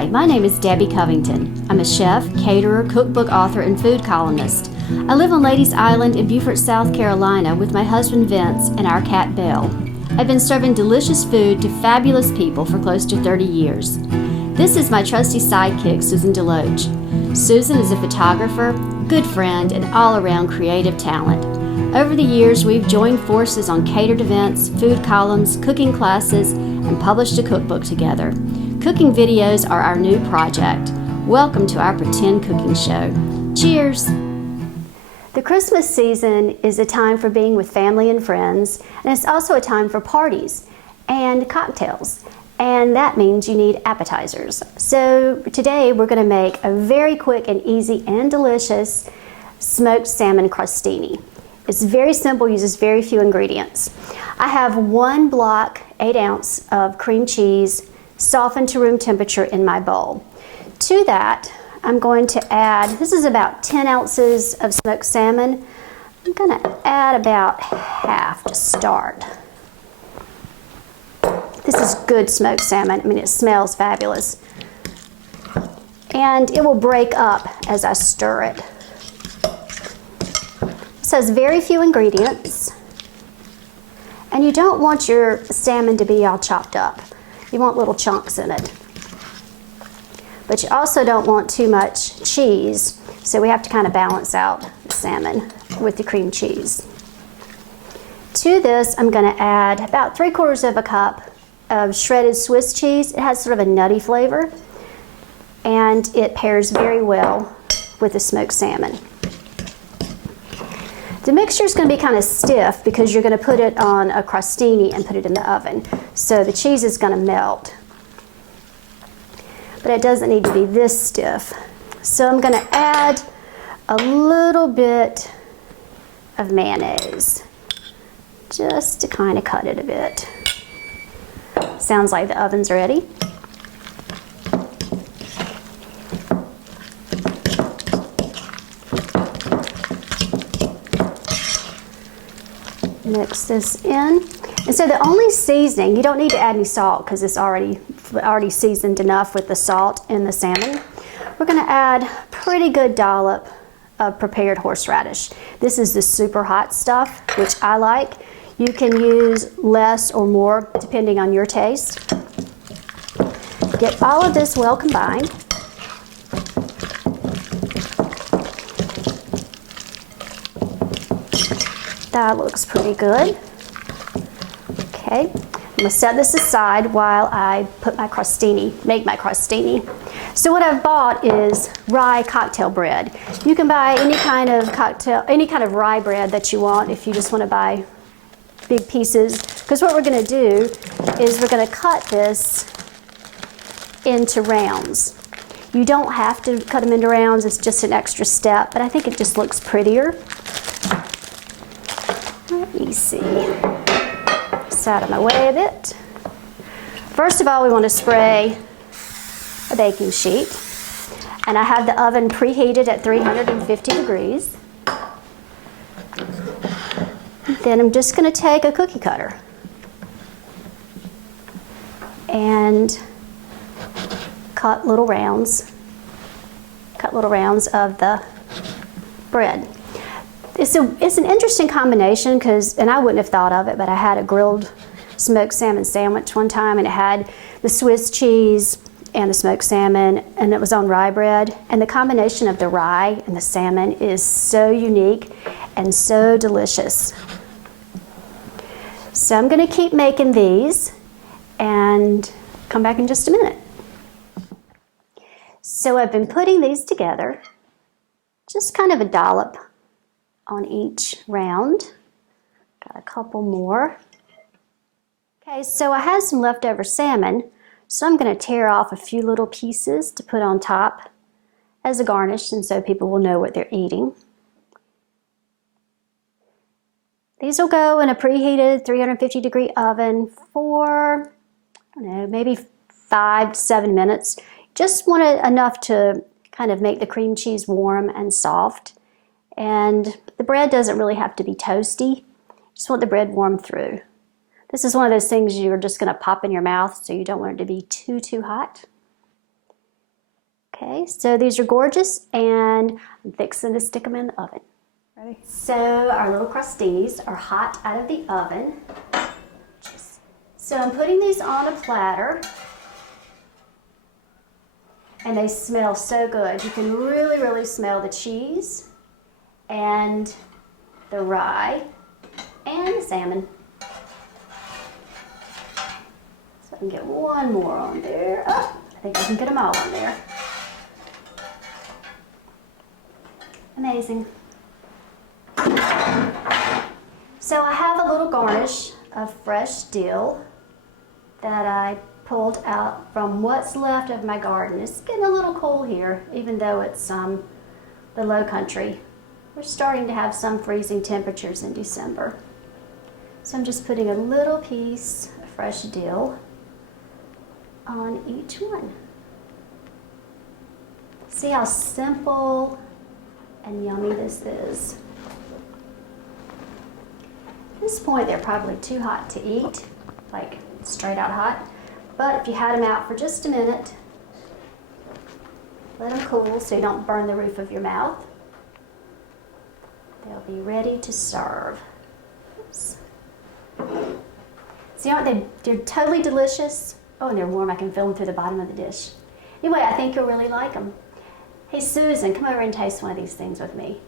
Hi, my name is Debbie Covington. I'm a chef, caterer, cookbook author, and food columnist. I live on Ladies Island in Beaufort, South Carolina with my husband Vince and our cat Belle. I've been serving delicious food to fabulous people for close to 30 years. This is my trusty sidekick, Susan DeLoach. Susan is a photographer, good friend, and all-around creative talent. Over the years, we've joined forces on catered events, food columns, cooking classes, and published a cookbook together. Cooking videos are our new project. Welcome to our pretend cooking show. Cheers! The Christmas season is a time for being with family and friends, and it's also a time for parties and cocktails. And that means you need appetizers. So today we're going to make a very quick and easy and delicious smoked salmon crostini. It's very simple, uses very few ingredients. I have 1 block, 8 ounce of cream cheese softened to room temperature in my bowl. To that, I'm going to add, this is about 10 ounces of smoked salmon. I'm going to add about half to start. This is good smoked salmon. I mean, it smells fabulous. And it will break up as I stir it. This has very few ingredients. And you don't want your salmon to be all chopped up. You want little chunks in it. But you also don't want too much cheese, so we have to kind of balance out the salmon with the cream cheese. To this, I'm going to add about 3/4 of a cup of shredded Swiss cheese. It has sort of a nutty flavor, and it pairs very well with the smoked salmon. The mixture is going to be kind of stiff because you're going to put it on a crostini and put it in the oven. So the cheese is going to melt. But it doesn't need to be this stiff. So I'm going to add a little bit of mayonnaise just to kind of cut it a bit. Sounds like the oven's ready. Mix this in. And so the only seasoning, you don't need to add any salt because it's already seasoned enough with the salt in the salmon. We're going to add a pretty good dollop of prepared horseradish. This is the super hot stuff, which I like. You can use less or more depending on your taste. Get all of this well combined. That looks pretty good. Okay, I'm going to set this aside while I put my crostini, make my crostini. So what I've bought is rye cocktail bread. You can buy any kind of rye bread that you want if you just want to buy big pieces. Because what we're going to do is we're going to cut this into rounds. You don't have to cut them into rounds, it's just an extra step, but I think it just looks prettier. Let me see. It's out of my way a bit. First of all, we want to spray a baking sheet. And I have the oven preheated at 350 degrees. Then I'm just going to take a cookie cutter and cut little rounds of the bread. It's an interesting combination because, and I wouldn't have thought of it, but I had a grilled smoked salmon sandwich one time and it had the Swiss cheese and the smoked salmon and it was on rye bread. And the combination of the rye and the salmon is so unique and so delicious. So I'm going to keep making these and come back in just a minute. So I've been putting these together, just kind of a dollop on each round. Got a couple more. Okay, so I had some leftover salmon, so I'm going to tear off a few little pieces to put on top as a garnish and so people will know what they're eating. These will go in a preheated 350 degree oven for, I don't know, maybe 5 to 7 minutes. Just want it enough to kind of make the cream cheese warm and soft. And the bread doesn't really have to be toasty. Just want the bread warm through. This is one of those things you're just going to pop in your mouth, so you don't want it to be too hot. Okay, so these are gorgeous, and I'm fixing to stick them in the oven. Ready? So our little crostinis are hot out of the oven. So I'm putting these on a platter, and they smell so good. You can really, really smell the cheese and the rye and the salmon. So I can get one more on there. Oh, I think I can get them all on there. Amazing. So I have a little garnish of fresh dill that I pulled out from what's left of my garden. It's getting a little cool here, even though it's the low country. We're starting to have some freezing temperatures in December. So I'm just putting a little piece of fresh dill on each one. See how simple and yummy this is. At this point, they're probably too hot to eat, like straight out hot. But if you had them out for just a minute, let them cool so you don't burn the roof of your mouth, they'll be ready to serve. Oops. So you know what, they're totally delicious. Oh, and they're warm, I can feel them through the bottom of the dish. Anyway, I think you'll really like them. Hey Susan, come over and taste one of these things with me.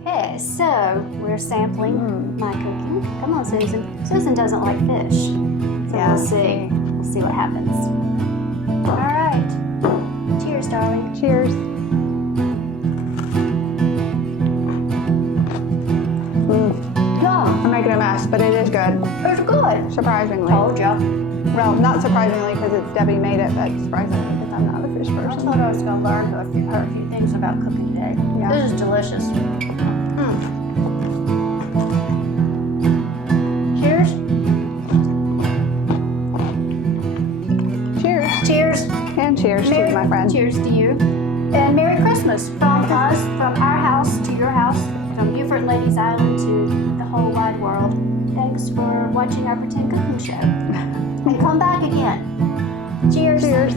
Okay, so we're sampling my cooking. Come on, Susan. Susan doesn't like fish. So Yeah. we'll see. We'll see what happens. All right. Cheers, darling. Cheers. Yum. I'm making a mess, but it is good. It's good. Surprisingly. Told ya. Well, not surprisingly because it's Debbie made it, but surprisingly because I'm not a fish I person. told her I was going to learn her a few things about cooking today. Yeah. This is delicious. Cheers. Cheers. Cheers. And cheers to you, my friend. Cheers to you. And Merry Christmas from us, from our house to your house, from Beaufort and Ladies Island to the whole wide world. Thanks for watching our pretend cooking show. And come back again. Cheers. Cheers.